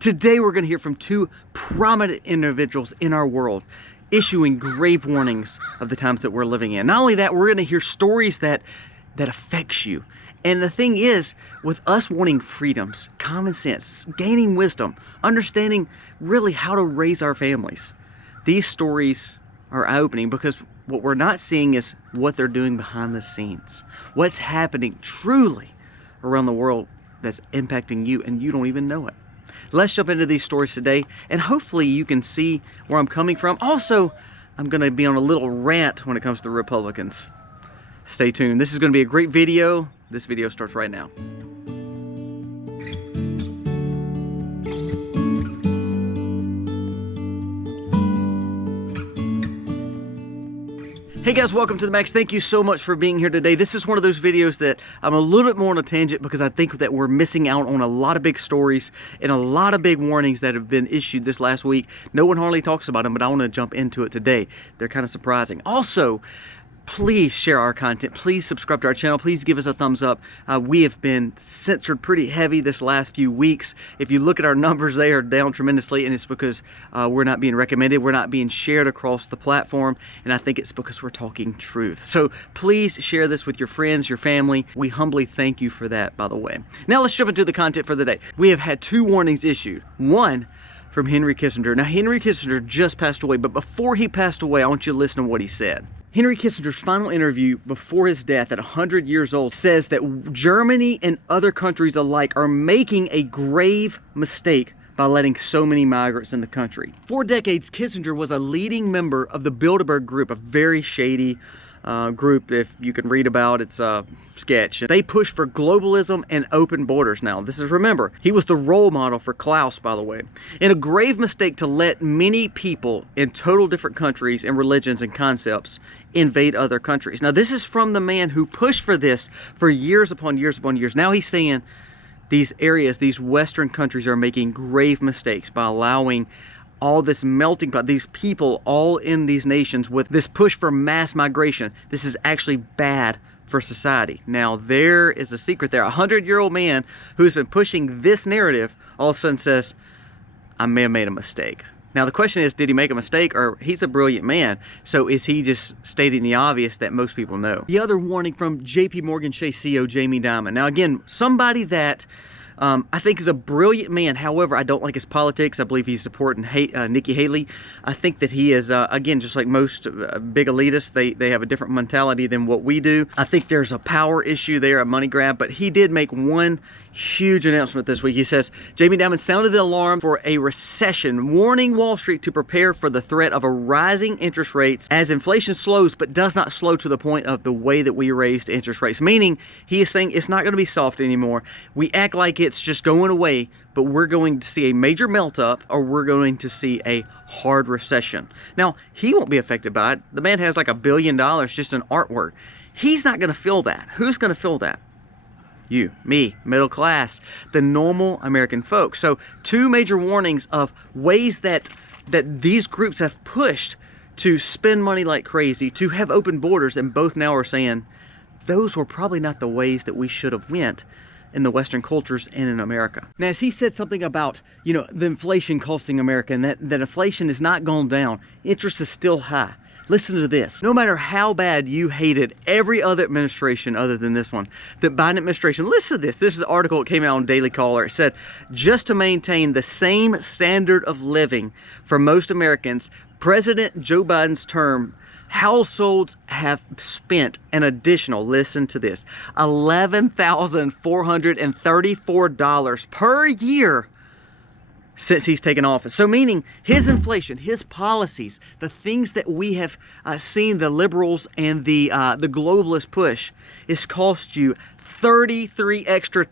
Today we're going to hear from two prominent individuals in our world issuing grave warnings of the times that we're living in. Not only that, we're going to hear stories that affects you. And the thing is, with us wanting freedoms, common sense, gaining wisdom, understanding really how to raise our families, these stories are eye-opening because what we're not seeing is what they're doing behind the scenes. What's happening truly around the world that's impacting you and you don't even know it. Let's jump into these stories today, and hopefully you can see where I'm coming from. Also, I'm going to be on a little rant when it comes to Republicans. Stay tuned. This is going to be a great video. This video starts right now. Hey guys, welcome to the Max. Thank you so much for being here today. This is one of those videos that I'm a little bit more on a tangent because I think that we're missing out on a lot of big stories and a lot of big warnings that have been issued this last week. No one hardly talks about them, but I want to jump into it today. They're kind of surprising. Also, please share our content. Please subscribe to our channel. Please give us a thumbs up. We have been censored pretty heavy this last few weeks. If you look at our numbers, they are down tremendously, and it's because we're not being recommended. We're not being shared across the platform, and I think it's because we're talking truth. So please share this with your friends, your family. We humbly thank you for that, by the way. Now let's jump into the content for the day. We have had two warnings issued. One from Henry Kissinger. Now, Henry Kissinger just passed away, but before he passed away, I want you to listen to what he said. Henry Kissinger's final interview before his death at 100 years old says that Germany and other countries alike are making a grave mistake by letting so many migrants in the country. For decades, Kissinger was a leading member of the Bilderberg Group, a very shady group, if you can read about. It's a sketch. They push for globalism and open borders. Now, this is, remember, he was the role model for Klaus, by the way. In a grave mistake to let many people in total different countries and religions and concepts invade other countries. Now, this is from the man who pushed for this for years upon years upon years. Now he's saying these areas, these Western countries are making grave mistakes by allowing all this melting pot, these people all in these nations with this push for mass migration. This is actually bad for society. Now, there is a secret there. A 100-year-old man who's been pushing this narrative all of a sudden says, I may have made a mistake. Now, the question is, did he make a mistake? Or he's a brilliant man, so is he just stating the obvious that most people know? The other warning from JP Morgan Chase CEO Jamie Dimon. Now, again, somebody that I think is a brilliant man. However, I don't like his politics. I believe he's supporting Nikki Haley. I think that he is, again, just like most big elitists, they have a different mentality than what we do. I think there's a power issue there, a money grab, but he did make one huge announcement this week. He says, Jamie Dimon sounded the alarm for a recession, warning Wall Street to prepare for the threat of a rising interest rates as inflation slows, but does not slow to the point of the way that we raised interest rates. Meaning, he is saying it's not going to be soft anymore. We act like it's just going away, but we're going to see a major melt up, or we're going to see a hard recession. Now, he won't be affected by it. The man has like $1 billion just in artwork. He's not going to feel that. Who's going to feel that? You, me, middle class, the normal American folks. So two major warnings of ways that these groups have pushed to spend money like crazy, to have open borders, and both now are saying those were probably not the ways that we should have went in the Western cultures and in America. Now, as he said something about, you know, the inflation costing America, and that inflation has not gone down, interest is still high. Listen to this. No matter how bad you hated every other administration other than this one, the Biden administration, listen to this. This is an article that came out on Daily Caller. It said, just to maintain the same standard of living for most Americans, President Joe Biden's term, households have spent an additional, listen to this, $11,434 per year since he's taken office. So meaning his inflation, his policies, the things that we have seen the liberals and the globalist push, is cost you $33,000 extra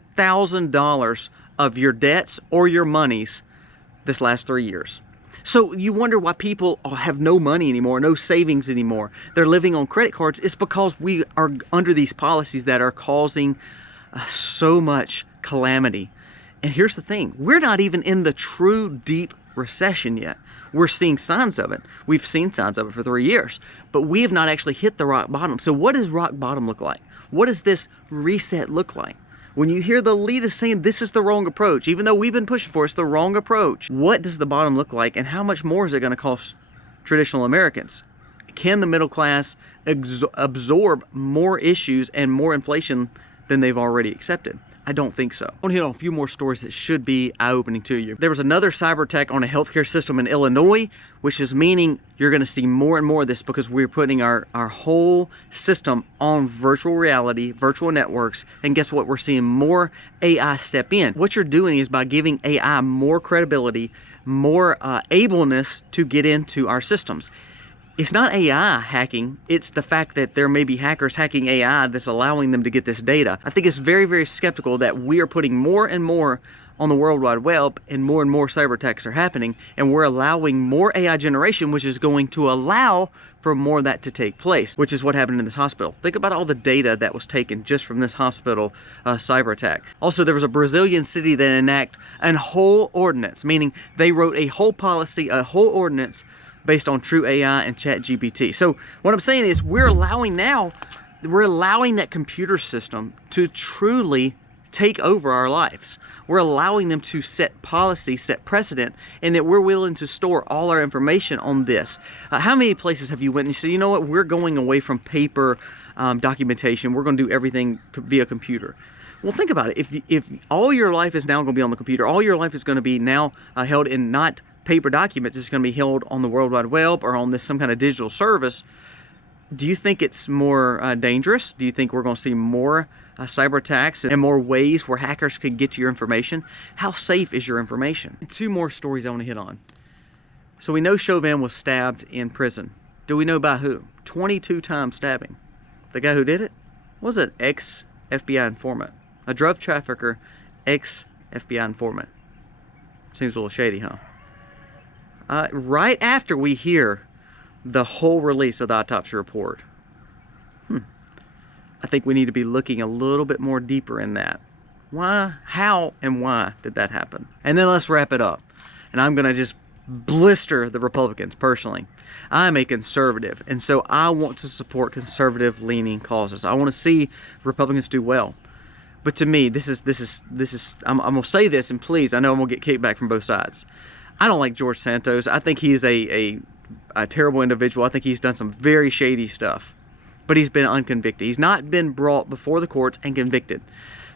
of your debts or your monies this last 3 years. So you wonder why people have no money anymore, no savings anymore. They're living on credit cards. It's because we are under these policies that are causing so much calamity. And here's the thing, we're not even in the true deep recession yet. We're seeing signs of it. We've seen signs of it for 3 years, but we have not actually hit the rock bottom. So what does rock bottom look like? What does this reset look like? When you hear the elitists saying this is the wrong approach, even though we've been pushing for it's the wrong approach, what does the bottom look like, and how much more is it going to cost traditional Americans? Can the middle class absorb more issues and more inflation than they've already accepted? I don't think so. I want to hit on a few more stories that should be eye-opening to you. There was another cyber attack on a healthcare system in Illinois, which is meaning you're going to see more and more of this because we're putting our whole system on virtual reality, virtual networks, and guess what? We're seeing more AI step in. What you're doing is by giving AI more credibility, more ableness to get into our systems. It's not AI hacking, it's the fact that there may be hackers hacking AI that's allowing them to get this data. I think it's very, very skeptical that we are putting more and more on the World Wide Web and more cyber attacks are happening, and we're allowing more AI generation, which is going to allow for more of that to take place, which is what happened in this hospital. Think about all the data that was taken just from this hospital cyber attack. Also, there was a Brazilian city that enacted a whole ordinance, meaning they wrote a whole policy, a whole ordinance based on true AI and ChatGPT. So what I'm saying is we're allowing that computer system to truly take over our lives. We're allowing them to set policy, set precedent, and that we're willing to store all our information on this. How many places have you went and you say, you know what, we're going away from paper documentation, we're going to do everything via computer. Well, think about it. If all your life is now going to be on the computer, all your life is going to be now held in not paper documents, it's going to be held on the World Wide Web or on some kind of digital service. Do you think it's more dangerous? Do you think we're going to see more cyber attacks and more ways where hackers can get to your information? How safe is your information? Two more stories I want to hit on. So we know Chauvin was stabbed in prison. Do we know by who? 22 times stabbing. The guy who did it was an ex-FBI informant. A drug trafficker, ex-FBI informant. Seems a little shady, huh? Right after we hear the whole release of the autopsy report, I think we need to be looking a little bit more deeper in that. Why, how, and why did that happen? And then let's wrap it up. And I'm going to just blister the Republicans personally. I'm a conservative, and so I want to support conservative-leaning causes. I want to see Republicans do well. But to me, this is. I'm going to say this, and please, I know I'm going to get kickback from both sides. I don't like George Santos. I think he's a terrible individual. I think he's done some very shady stuff. But he's been unconvicted. He's not been brought before the courts and convicted.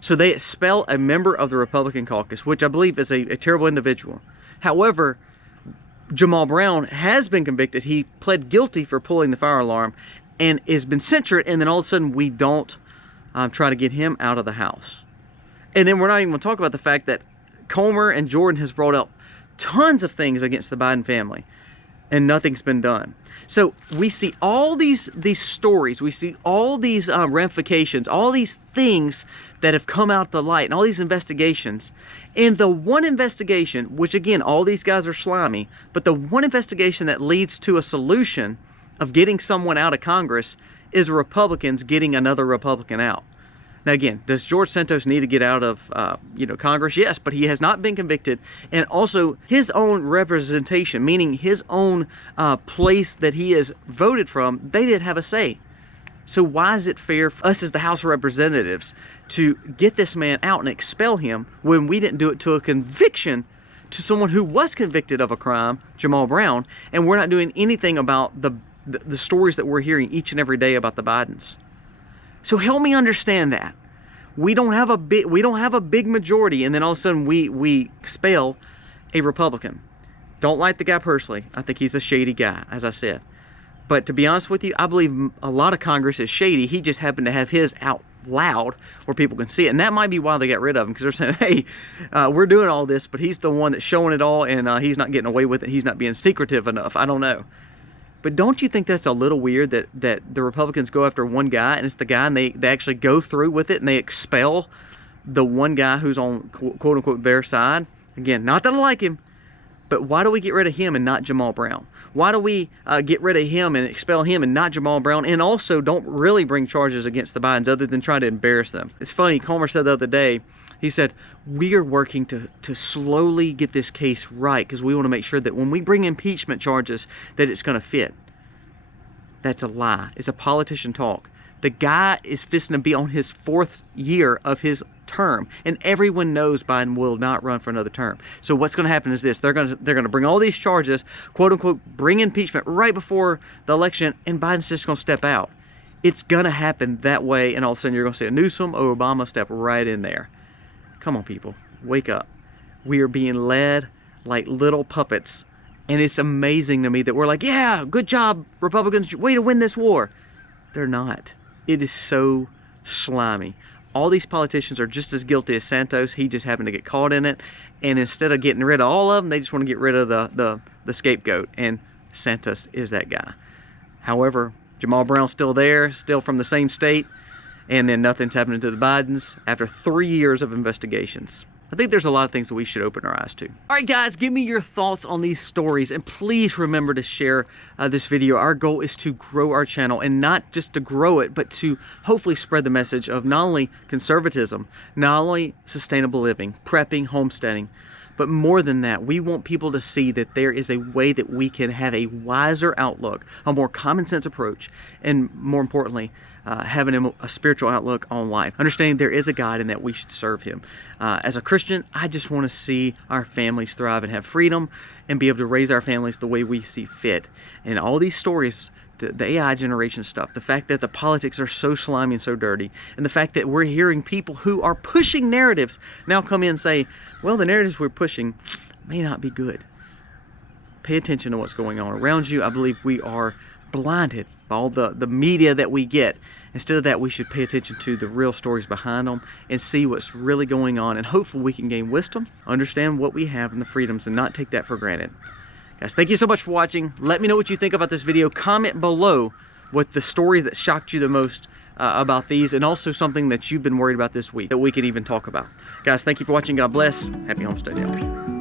So they expel a member of the Republican caucus, which I believe is a terrible individual. However, Jamal Brown has been convicted. He pled guilty for pulling the fire alarm and has been censured, and then all of a sudden we don't try to get him out of the House. And then we're not even going to talk about the fact that Comer and Jordan has brought up tons of things against the Biden family, and nothing's been done. So we see all these stories, we see all these ramifications, all these things that have come out to the light, and all these investigations. And the one investigation, which again, all these guys are slimy, but the one investigation that leads to a solution of getting someone out of Congress is Republicans getting another Republican out. Now again, does George Santos need to get out of Congress? Yes, but he has not been convicted. And also his own representation, meaning his own place that he is voted from, they didn't have a say. So why is it fair for us as the House of Representatives to get this man out and expel him when we didn't do it to a conviction to someone who was convicted of a crime, Jamal Brown, and we're not doing anything about the stories that we're hearing each and every day about the Bidens? So help me understand that. We don't have a big majority, and then all of a sudden we expel a Republican. Don't like the guy personally. I think he's a shady guy, as I said. But to be honest with you, I believe a lot of Congress is shady. He just happened to have his out loud where people can see it. And that might be why they got rid of him, because they're saying, hey, we're doing all this, but he's the one that's showing it all, and he's not getting away with it. He's not being secretive enough. I don't know. But don't you think that's a little weird that the Republicans go after one guy, and it's the guy, and they actually go through with it, and they expel the one guy who's on quote-unquote their side? Again, not that I like him, but why do we get rid of him and not Jamal Brown? Why do we get rid of him and expel him and not Jamal Brown, and also don't really bring charges against the Bidens other than try to embarrass them? It's funny, Comer said the other day, he said, we are working to slowly get this case right because we want to make sure that when we bring impeachment charges that it's going to fit. That's a lie. It's a politician talk. The guy is fisting to be on his 4th year of his term, and everyone knows Biden will not run for another term. So what's going to happen is this: they're going to bring all these charges, quote unquote, bring impeachment right before the election, and Biden's just going to step out. It's going to happen that way, and all of a sudden you're going to see a Newsom or Obama step right in there. Come on, people, wake up. We are being led like little puppets, and it's amazing to me that we're like, yeah, good job, Republicans, way to win this war. They're not. It is so slimy. All these politicians are just as guilty as Santos. He just happened to get caught in it, and instead of getting rid of all of them, they just want to get rid of the scapegoat, and Santos is that guy. However, Jamal Brown's still there, still from the same state, and then nothing's happening to the Bidens after 3 years of investigations. I think there's a lot of things that we should open our eyes to. All right, guys, give me your thoughts on these stories, and please remember to share this video. Our goal is to grow our channel, and not just to grow it, but to hopefully spread the message of not only conservatism, not only sustainable living, prepping, homesteading, but more than that, we want people to see that there is a way that we can have a wiser outlook, a more common sense approach, and more importantly, having a spiritual outlook on life. Understanding there is a God and that we should serve Him. As a Christian, I just want to see our families thrive and have freedom and be able to raise our families the way we see fit. And all these stories, the AI generation stuff, the fact that the politics are so slimy and so dirty, and the fact that we're hearing people who are pushing narratives now come in and say, well, the narratives we're pushing may not be good. Pay attention to what's going on around you. I believe we are blinded by all the media that we get. Instead of that, we should pay attention to the real stories behind them and see what's really going on, and hopefully we can gain wisdom, understand what we have and the freedoms, and not take that for granted. Guys, thank you so much for watching. Let me know what you think about this video. Comment below what the story that shocked you the most about these, and also something that you've been worried about this week that we could even talk about. Guys, thank you for watching. God bless. Happy homestead, y'all.